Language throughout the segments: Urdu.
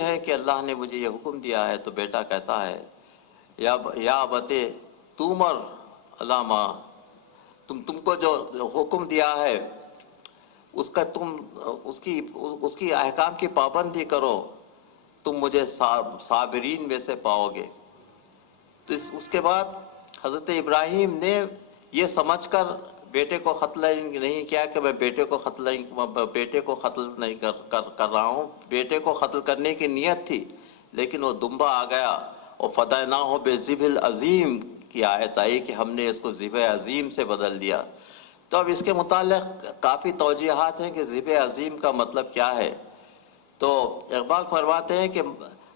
ہے کہ اللہ نے مجھے یہ حکم دیا ہے، تو بیٹا کہتا ہے یا ابتے تومر علامہ، تم کو جو حکم دیا ہے اس کا تم اس کی احکام کی پابندی کرو، تم مجھے صابرین میں سے پاؤ گے۔ تو اس کے بعد حضرت ابراہیم نے یہ سمجھ کر بیٹے کو قتل نہیں کیا کہ میں بیٹے کو قتل نہیں کر رہا ہوں، بیٹے کو قتل کرنے کی نیت تھی، لیکن وہ دمبا آ گیا اور فدیناہ بذبح العظیم کی آیت آئی کہ ہم نے اس کو ذبح عظیم سے بدل دیا۔ تو اب اس کے متعلق کافی توجیحات ہیں کہ ذبح عظیم کا مطلب کیا ہے۔ تو اقبال فرماتے ہیں کہ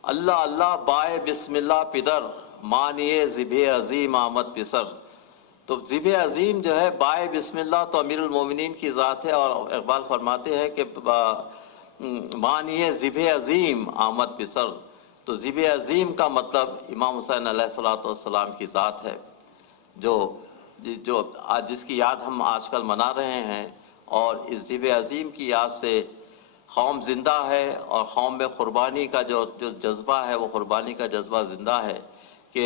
اللہ اللہ بائے بسم اللہ پدر، مانیے ذبح عظیم آمد پسر۔ تو ذبح عظیم جو ہے بائے بسم اللہ تو امیر المومنین کی ذات ہے، اور اقبال فرماتے ہیں کہ مانیے ذبح عظیم آمد پسر۔ تو ذبح عظیم کا مطلب امام حسین علیہ الصلوۃ والسلام کی ذات ہے، جو جس کی یاد ہم آج کل منا رہے ہیں، اور اس ذبح عظیم کی یاد سے قوم زندہ ہے، اور قوم میں قربانی کا جو جذبہ ہے وہ قربانی کا جذبہ زندہ ہے، کہ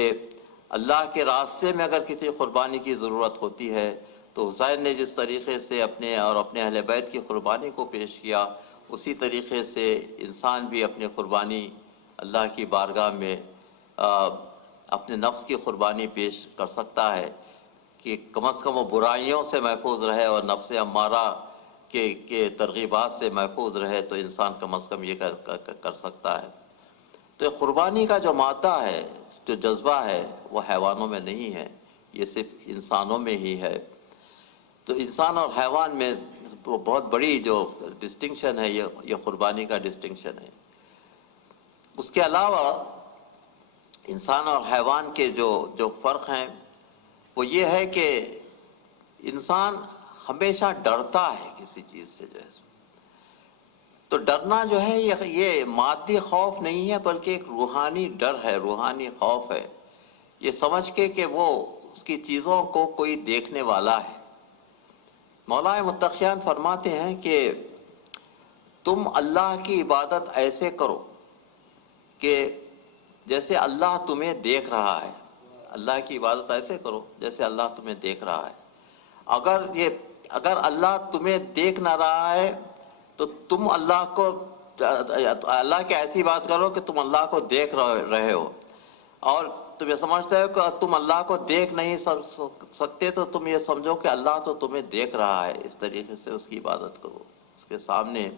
اللہ کے راستے میں اگر کسی قربانی کی ضرورت ہوتی ہے تو حسین نے جس طریقے سے اپنے اہل بیت کی قربانی کو پیش کیا، اسی طریقے سے انسان بھی اپنی قربانی اللہ کی بارگاہ میں اپنے نفس کی قربانی پیش کر سکتا ہے، کہ کم از کم وہ برائیوں سے محفوظ رہے اور نفس امارہ کے ترغیبات سے محفوظ رہے، تو انسان کم از کم یہ کر سکتا ہے۔ تو قربانی کا جو مادہ ہے، جو جذبہ ہے، وہ حیوانوں میں نہیں ہے، یہ صرف انسانوں میں ہی ہے۔ تو انسان اور حیوان میں بہت بڑی جو ڈسٹنکشن ہے، یہ قربانی کا ڈسٹنکشن ہے۔ اس کے علاوہ انسان اور حیوان کے جو فرق ہیں وہ یہ ہے کہ انسان ہمیشہ ڈرتا ہے کسی چیز سے، جو ہے تو ڈرنا جو ہے یہ مادی خوف نہیں ہے، بلکہ ایک روحانی ڈر ہے، روحانی خوف ہے، یہ سمجھ کے کہ وہ اس کی چیزوں کو کوئی دیکھنے والا ہے۔ مولا متقیان فرماتے ہیں کہ تم اللہ کی عبادت ایسے کرو کہ جیسے اللہ تمہیں دیکھ رہا ہے، اللہ کی عبادت ایسے کرو جیسے اللہ تمہیں دیکھ رہا ہے۔ اگر اللہ تمہیں دیکھ نہ رہا ہے تو تم اللہ کی ایسی بات کرو کہ تم اللہ کو دیکھ رہے ہو، اور تم یہ سمجھتے ہو کہ تم اللہ کو دیکھ نہیں سکتے، تو تم یہ سمجھو کہ اللہ تو تمہیں دیکھ رہا ہے، اس طریقے سے اس کی عبادت کرو، اس کے سامنے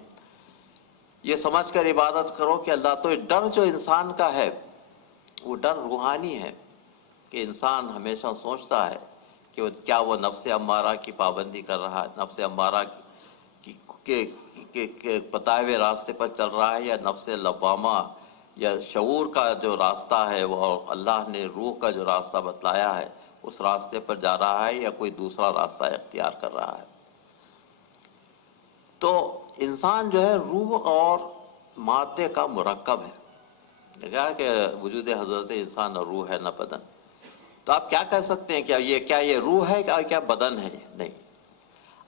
یہ سمجھ کر عبادت کرو کہ اللہ تو ڈر جو انسان کا ہے وہ ڈر روحانی ہے، کہ انسان ہمیشہ سوچتا ہے کہ کیا وہ نفس امارہ کی پابندی کر رہا ہے، نفس امارہ کے بتائے ہوئے راستے پر چل رہا ہے، یا نفس لوامہ یا شعور کا جو راستہ ہے وہ اللہ نے روح کا جو راستہ بتلایا ہے اس راستے پر جا رہا ہے، یا کوئی دوسرا راستہ اختیار کر رہا ہے۔ تو انسان جو ہے روح اور مادے کا مرکب ہے، کہا کہ وجود حضرت انسان اور روح ہے نہ بدن۔ تو آپ کیا کہہ سکتے ہیں کیا یہ روح ہے کیا بدن ہے؟ نہیں۔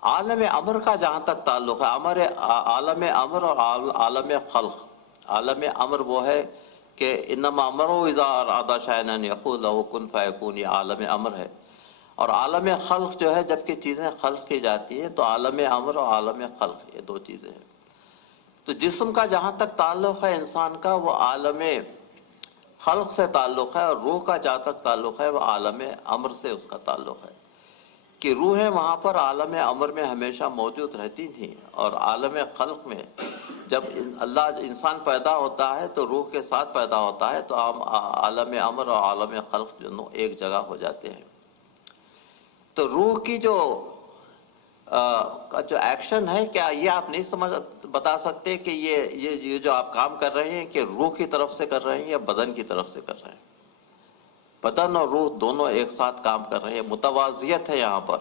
عالم امر کا جہاں تک تعلق ہے، عالم امر اور عالم خلق، عالم امر وہ ہے کہ انما امرہ اذا اراد شیئا ان یقول له کن فیکون، یہ عالم امر ہے۔ اور عالم خلق جو ہے جب کہ چیزیں خلق کی جاتی ہیں تو عالم امر اور عالم خلق یہ دو چیزیں ہیں۔ تو جسم کا جہاں تک تعلق ہے انسان کا وہ عالم خلق سے تعلق ہے، اور روح کا جہاں تک تعلق ہے وہ عالم امر سے اس کا تعلق ہے، کہ روحیں وہاں پر عالم امر میں ہمیشہ موجود رہتی تھیں، اور عالم خلق میں جب اللہ انسان پیدا ہوتا ہے تو روح کے ساتھ پیدا ہوتا ہے، تو عالم امر اور عالم خلق دونوں ایک جگہ ہو جاتے ہیں۔ تو روح کی جو ایکشن ہے، کیا یہ آپ نہیں بتا سکتے کہ یہ جو آپ کام کر رہے ہیں کہ روح کی طرف سے کر رہے ہیں یا بدن کی طرف سے کر رہے ہیں؟ بدن اور روح دونوں ایک ساتھ کام کر رہے ہیں، متوازیت ہے یہاں پر،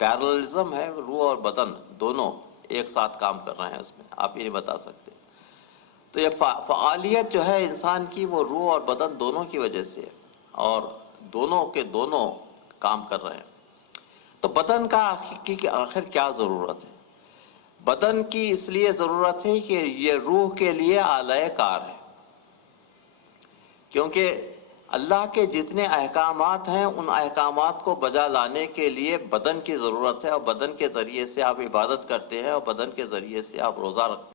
پیرللزم ہے، روح اور بدن دونوں ایک ساتھ کام کر رہے ہیں، اس میں آپ یہ نہیں بتا سکتے۔ تو یہ فعالیت جو ہے انسان کی وہ روح اور بدن دونوں کی وجہ سے، اور دونوں کے دونوں کام کر رہے ہیں۔ تو بدن کا آخر کیا ضرورت ہے؟ بدن کی اس لیے ضرورت ہے کہ یہ روح کے لیے آلۂ کار ہے، کیونکہ اللہ کے جتنے احکامات ہیں ان احکامات کو بجا لانے کے لیے بدن کی ضرورت ہے، اور بدن کے ذریعے سے آپ عبادت کرتے ہیں اور بدن کے ذریعے سے آپ روزہ رکھتے ہیں۔